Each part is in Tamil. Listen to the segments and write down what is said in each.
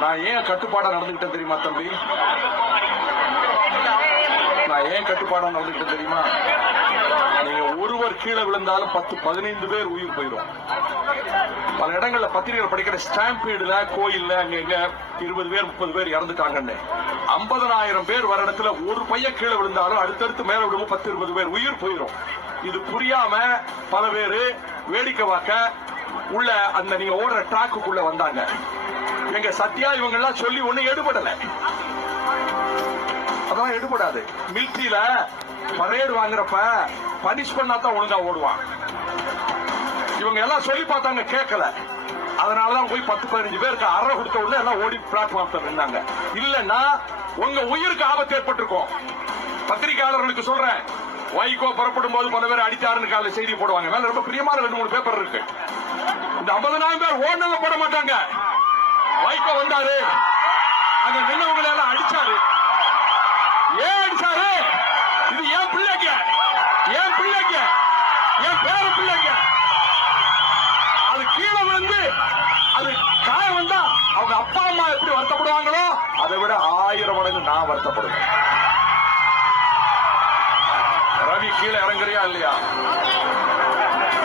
நான் ஏன் கட்டுப்பாடா நடந்துகிட்டேன் தெரியுமா தம்பி? நான் ஏன் கட்டுப்பாடா நடந்துகிட்டேன் தெரியுமா? நீங்க ஒருவர் கீழே விழுந்தாலும் பத்து பதினைந்து பேர் உயிர் போயிடும். பல இடங்கள்ல பத்திரிகைகள் படிக்கிற ஸ்டாம்பீடுல கோயில்ல அங்க எங்க இருபது பேர் முப்பது பேர் இறந்துட்டாங்கன்னு. ஐம்பதனாயிரம் பேர் வர இடத்துல ஒரு பையன் கீழே விழுந்தாலும் அடுத்தடுத்து மேல விடுவோம் பத்து இருபது பேர் உயிர் போயிடும். இது புரியாம பல பேரு வேடிக்கை பார்க்க உள்ள அந்த நீங்க ஓடுற டிராக்குக்குள்ள வந்தாங்க. எங்க சத்யா இவங்க எல்லாம் சொல்லி ஒண்ணு எடுபடல. அதெல்லாம் எடுபடாது. மிலிட்ரியில பரேடு வாங்குறப்ப பனிஷ் பண்ணா தான் ஒழுங்கா ஓடுவான். இவங்க எல்லாம் சொல்லி பார்த்தாங்க கேட்கல. அதனாலதான் போய் பத்து பதினஞ்சு பேருக்கு அற கொடுத்த உடனே எல்லாம் ஓடி பிளாட்ஃபார்ம் நின்னாங்க. இல்லன்னா உங்க உயிருக்கு ஆபத்து ஏற்பட்டிருக்கும். பத்திரிகையாளர்களுக்கு சொல்றேன். வைகோ புறப்படும் போது பல பேர் அடித்தாருன்னு காலையில் செய்தி போடுவாங்க. மேல ரொம்ப பிரியமான ரெண்டு மூணு பேப்பர் இருக்கு. இந்த ஐம்பதனாயிரம் பேர் ஓடுனதை போட மாட்டாங்க. வைகோ வந்தாரு. அங்க நின்னவங்களை எல்லாம் அடிச்சாரு. ஏன் அடிச்சாரு? இது ஏன் பிள்ளைங்க? ஏன் பிள்ளைங்க? ஏன் பேர பிள்ளைங்க? அது கீழே விழுந்து அது காயம் வந்தா அவங்க அப்பா அம்மா எப்படி வருத்தப்படுவாங்களோ அதை விட ஆயிரம் மடங்கு நான் வருத்தப்படுவேன். ரவி கீழே இறங்குறியா இல்லையா?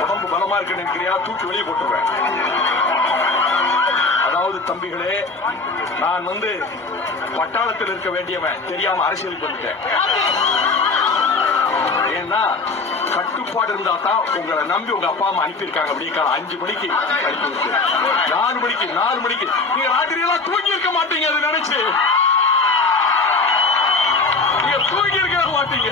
உடம்பு பலமா இருக்கு நினைக்கிறியா? தூக்கி வெளியே போட்டுருவேன். தம்பிகளே நான் வந்து பட்டாளத்தில் இருக்க வேண்டியவன். தெரியாம அரசியலுக்கு வந்துட்டேன். ஏன்னா கட்டுப்பாடு இருந்தா தான் உங்களை நம்பி உங்க அப்பா அம்மா அனுப்பியிருக்காங்க அப்படியே அஞ்சு மணிக்கு அனுப்பி நாலு மணிக்கு நாலு மணிக்கு. நீங்க ராத்திரி எல்லாம் தூங்கி இருக்க மாட்டீங்க அது நினைச்சு. நீங்க தூங்கி இருக்க மாட்டீங்க.